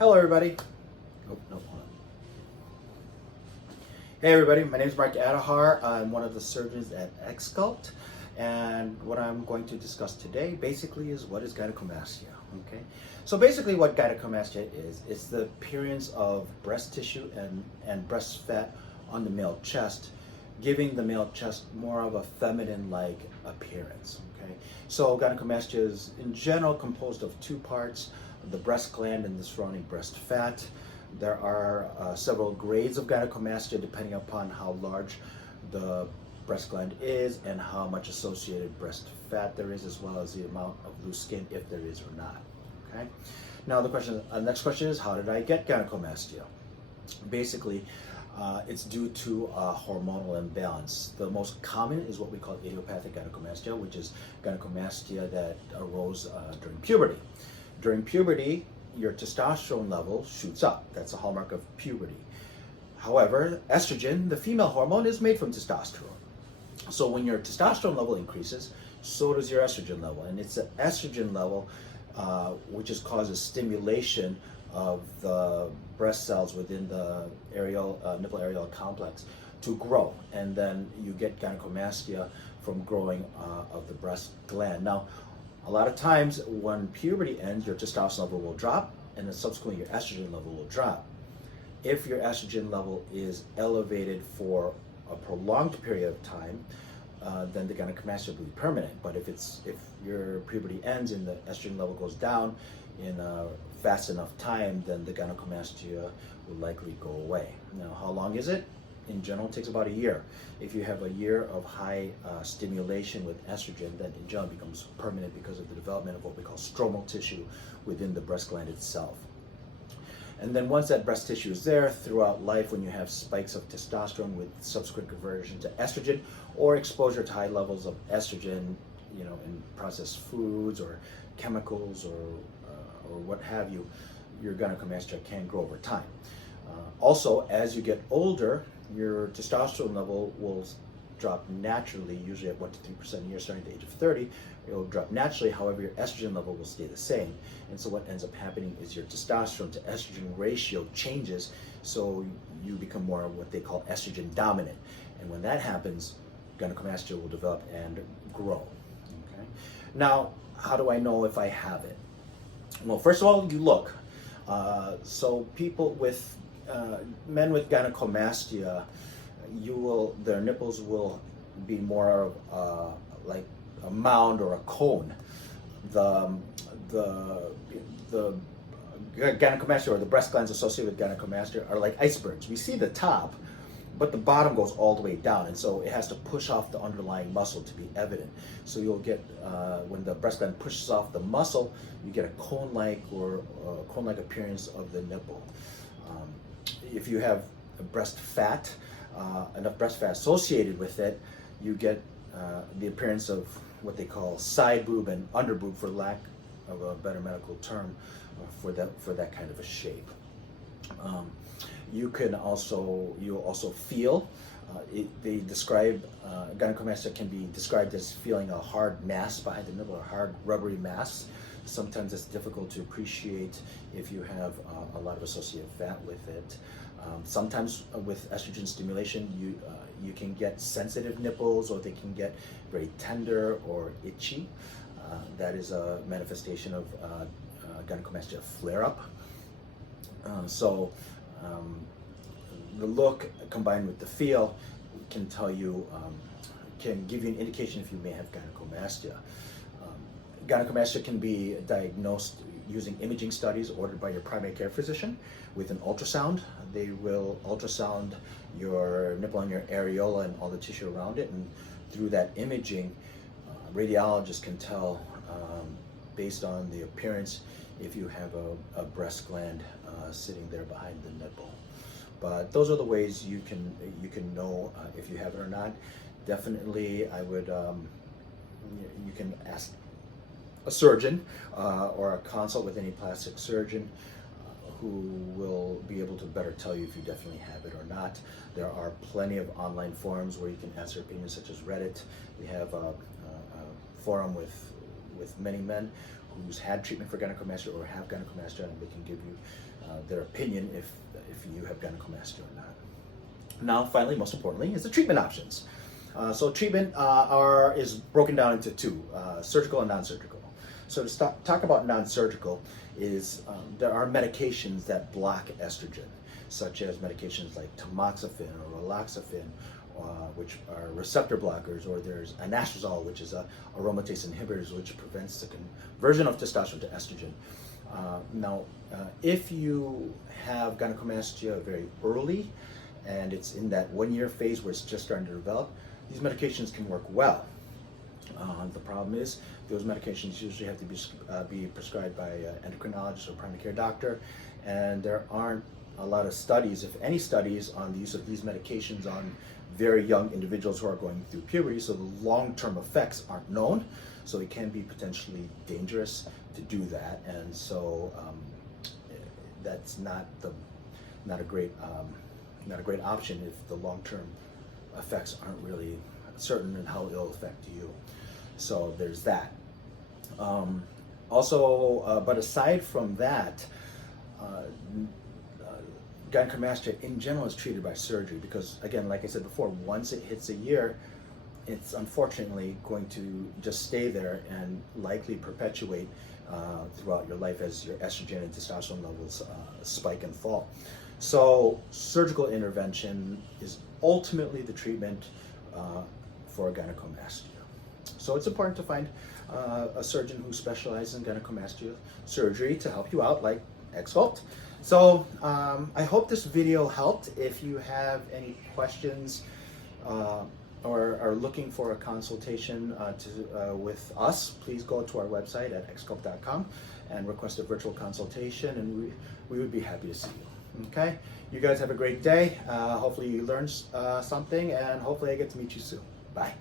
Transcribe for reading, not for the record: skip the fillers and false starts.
Hello everybody. Oh, no, hold on. Hey everybody, my name is Marc Adajar. I'm one of the surgeons at XSculpt, and what I'm going to discuss today basically is what is gynecomastia. Okay, so basically what gynecomastia is, it's the appearance of breast tissue and breast fat on the male chest, giving the male chest more of a feminine-like appearance. Okay, so gynecomastia is in general composed of two parts: the breast gland and the surrounding breast fat. There are several grades of gynecomastia depending upon how large the breast gland is and how much associated breast fat there is, as well as the amount of loose skin, if there is or not. Okay. Now the next question is, how did I get gynecomastia? Basically, it's due to a hormonal imbalance. The most common is what we call idiopathic gynecomastia, which is gynecomastia that arose during puberty. During puberty, your testosterone level shoots up. That's a hallmark of puberty. However, estrogen, the female hormone, is made from testosterone. So when your testosterone level increases, so does your estrogen level. And it's the estrogen level which causes stimulation of the breast cells within the nipple areola complex to grow. And then you get gynecomastia from growing of the breast gland. Now, a lot of times when puberty ends, your testosterone level will drop, and then subsequently your estrogen level will drop. If your estrogen level is elevated for a prolonged period of time, then the gynecomastia will be permanent. But if your puberty ends and the estrogen level goes down in a fast enough time, then the gynecomastia will likely go away. Now, how long is it? In general, it takes about a year. If you have a year of high stimulation with estrogen, then in general it becomes permanent because of the development of what we call stromal tissue within the breast gland itself. And then once that breast tissue is there, throughout life, when you have spikes of testosterone with subsequent conversion to estrogen or exposure to high levels of estrogen, in processed foods or chemicals or what have you, your gynecomastia can grow over time. Also, as you get older, your testosterone level will drop naturally, usually at 1 to 3% a year starting at the age of 30. It will drop naturally, however, your estrogen level will stay the same. And so what ends up happening is your testosterone to estrogen ratio changes, so you become more of what they call estrogen dominant. And when that happens, gynecomastia will develop and grow. Okay? Now, how do I know if I have it? Well, first of all, you look. So people with men with gynecomastia, their nipples will be more like a mound or a cone. The gynecomastia, or the breast glands associated with gynecomastia, are like icebergs. We see the top, but the bottom goes all the way down, and so it has to push off the underlying muscle to be evident. So you'll get, when the breast gland pushes off the muscle, you get a cone-like appearance of the nipple. If you have breast fat, enough breast fat associated with it, you get the appearance of what they call side boob and under boob, for lack of a better medical term, for that kind of a shape. You'll also feel. They describe gynecomastia can be described as feeling a hard mass behind the nipple, a hard rubbery mass. Sometimes it's difficult to appreciate if you have a lot of associated fat with it. Sometimes with estrogen stimulation, you can get sensitive nipples, or they can get very tender or itchy. That is a manifestation of gynecomastia flare-up. The look combined with the feel can can give you an indication if you may have gynecomastia. Gynecomastia can be diagnosed using imaging studies ordered by your primary care physician with an ultrasound. They will ultrasound your nipple and your areola and all the tissue around it, and through that imaging, radiologists can tell, based on the appearance, if you have a breast gland sitting there behind the nipple. But those are the ways you can know if you have it or not. Definitely, I would you can ask a surgeon or a consult with any plastic surgeon who will be able to better tell you if you definitely have it or not. There are plenty of online forums where you can ask your opinions, such as Reddit. We have a forum with many men who's had treatment for gynecomastia or have gynecomastia, and they can give you their opinion if you have gynecomastia or not. Now, finally, most importantly, is the treatment options. So treatment is broken down into two, surgical and non-surgical. So to talk about non-surgical is there are medications that block estrogen, such as medications like tamoxifen or raloxifene, which are receptor blockers, or there's anastrozole, which is aromatase inhibitors, which prevents the conversion of testosterone to estrogen. Now, if you have gynecomastia very early, and it's in that 1 year phase where it's just starting to develop, these medications can work well. The problem is those medications usually have to be prescribed by an endocrinologist or primary care doctor, and there aren't a lot of studies, if any studies, on the use of these medications on very young individuals who are going through puberty, so the long-term effects aren't known, so it can be potentially dangerous to do that, and so that's not a great option if the long-term effects aren't really certain and how it'll affect you. So there's that. But aside from that, gynecomastia in general is treated by surgery because, again, like I said before, once it hits a year, it's unfortunately going to just stay there and likely perpetuate throughout your life as your estrogen and testosterone levels spike and fall. So surgical intervention is ultimately the treatment for gynecomastia. So it's important to find a surgeon who specializes in gynecomastia surgery to help you out, like XSculpt. So I hope this video helped. If you have any questions or are looking for a consultation with us, please go to our website at XSculpt.com and request a virtual consultation, and we would be happy to see you. Okay? You guys have a great day. Hopefully you learned something, and hopefully I get to meet you soon. Bye.